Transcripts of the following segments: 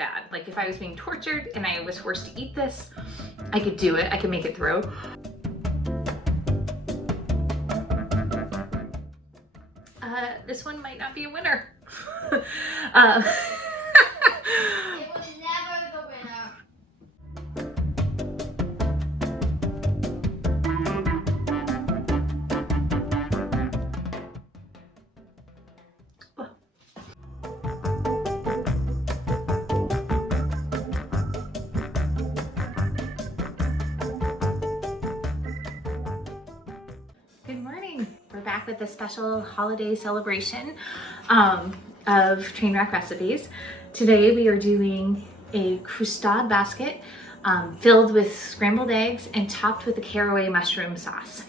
bad. Like if I was being tortured and I was forced to eat this, I could do it, I could make it through. This one might not be a winner. It was never the winner. Good morning. We're back with a special holiday celebration of Trainwreck Recipes. Today we are doing a Croustade Basket filled with scrambled eggs and topped with a Caraway mushroom sauce.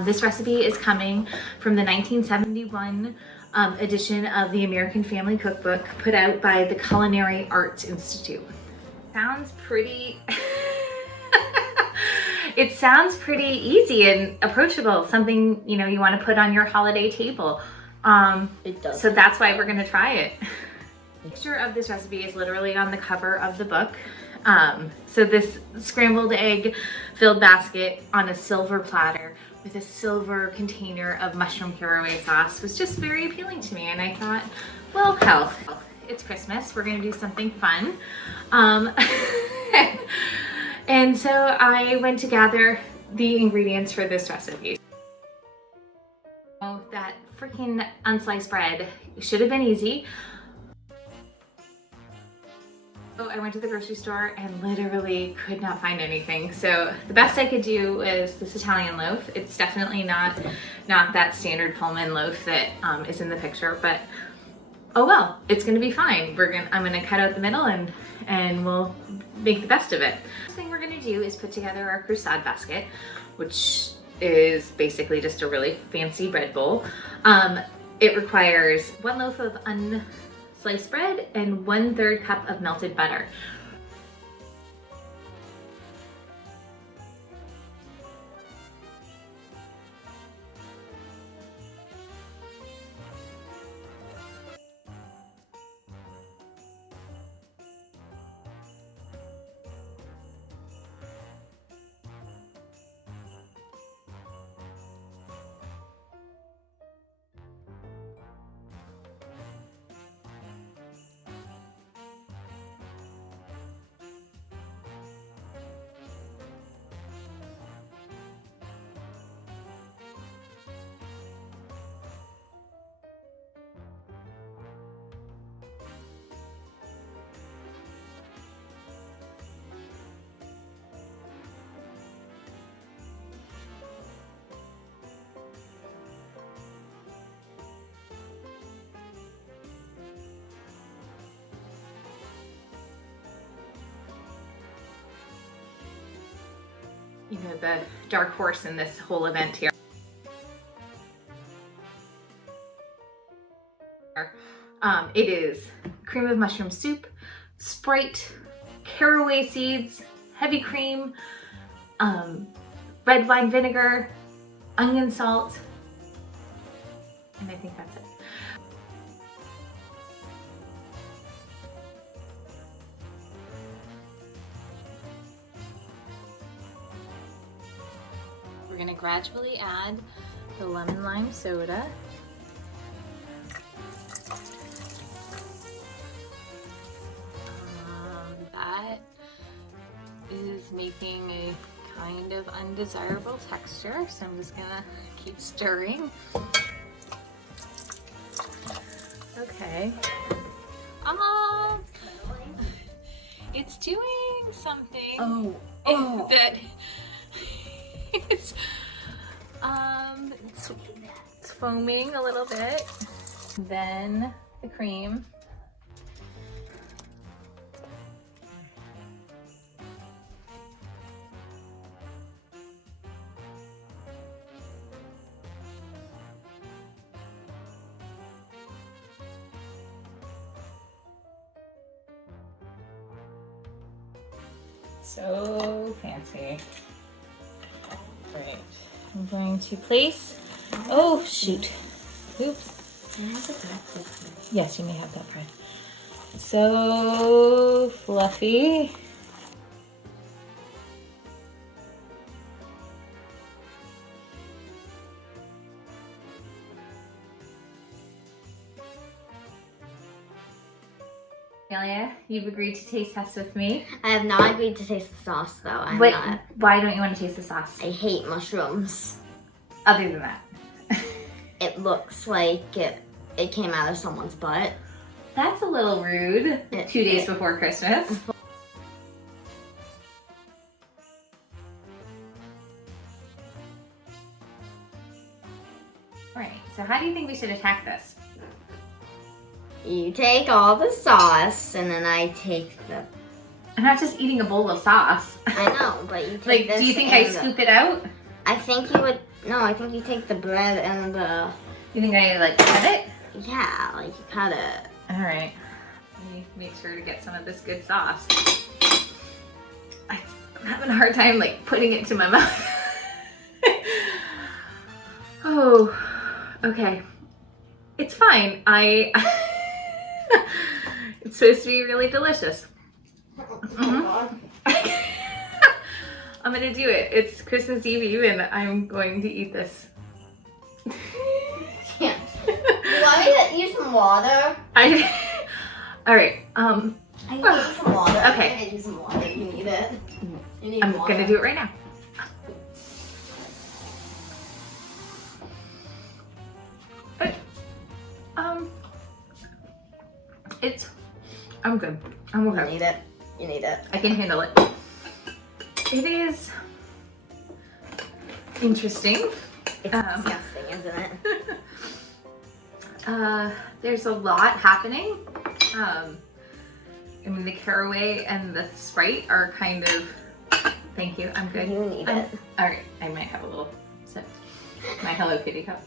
This recipe is coming from the 1971 edition of the American Family Cookbook put out by the Culinary Arts Institute. Sounds pretty... It sounds pretty easy and approachable, something you know you want to put on your holiday table. It does. So that's why we're going to try it. The picture of this recipe is literally on the cover of the book. So this scrambled egg filled basket on a silver platter with a silver container of mushroom caraway sauce was just very appealing to me, and I thought, well, hell, it's Christmas, we're going to do something fun. And so I went to gather the ingredients for this recipe. Oh, that freaking unsliced bread should have been easy. So I went to the grocery store and literally could not find anything. So the best I could do is this Italian loaf. It's definitely not that standard Pullman loaf that is in the picture, but oh well, it's gonna be fine. I'm gonna cut out the middle and we'll make the best of it. First thing we're gonna do is put together our Croustade Basket, which is basically just a really fancy bread bowl. It requires 1 loaf of unsliced bread and 1/3 cup of melted butter. You know, the dark horse in this whole event here. It is cream of mushroom soup, Sprite, caraway seeds, heavy cream, red wine vinegar, onion salt, and I think that's it. We're going to gradually add the lemon lime soda. That is making a kind of undesirable texture, so I'm just going to keep stirring. Okay. It's doing something. Oh. That it's foaming a little bit. Then the cream. So fancy. Right. I'm going to place. Oh shoot. Oops. Can I have the black bread? Yes, you may have that bread. So fluffy. Amelia, you've agreed to taste test with me. I have not agreed to taste the sauce though. Wait, why don't you want to taste the sauce? I hate mushrooms. Other than that. It looks like it came out of someone's butt. That's a little rude. 2 days before Christmas. Alright, so how do you think we should attack this? You take all the sauce and then I take the... I'm not just eating a bowl of sauce. I know, but you take Like, this do you think I and scoop it out? I think you would... No, I think you take the bread and the... You think I, like, cut it? Yeah, like you cut it. Alright. Let me make sure to get some of this good sauce. I'm having a hard time, like, putting it to my mouth. Oh, okay. It's fine. It's supposed to be really delicious. Mm-hmm. I'm gonna do it. It's Christmas Eve and I'm going to eat this. Yeah. You want me to use some water? Alright, I need some water. Okay. I need some water. You need it. You need I'm water. gonna do it right now. But, I'm good. I'm You okay. need it. You need it. I can handle it. It is interesting. It's disgusting, isn't it? There's a lot happening. I mean, the Caraway and the Sprite are kind of, thank you, I'm good. You need it. All right, I might have a little sip. My Hello Kitty cup.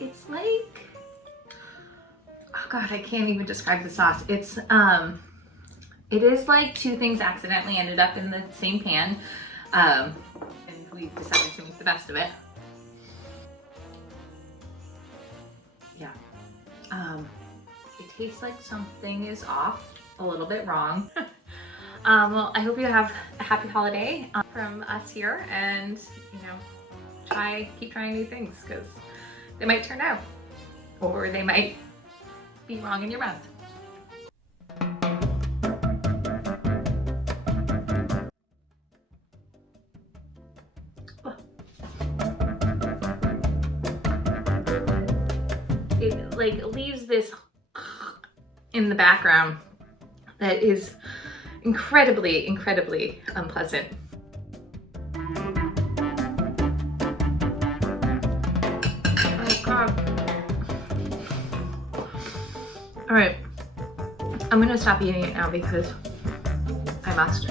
It's like, oh God, I can't even describe the sauce. It's, it is like two things accidentally ended up in the same pan. And we decided to make the best of it. Yeah. It tastes like something is off, a little bit wrong. Well, I hope you have a happy holiday from us here, and you know, keep trying new things because they might turn out, or they might be wrong in your mouth. It like leaves this in the background that is incredibly, incredibly unpleasant. Oh God. All right, I'm gonna stop eating it now because I must.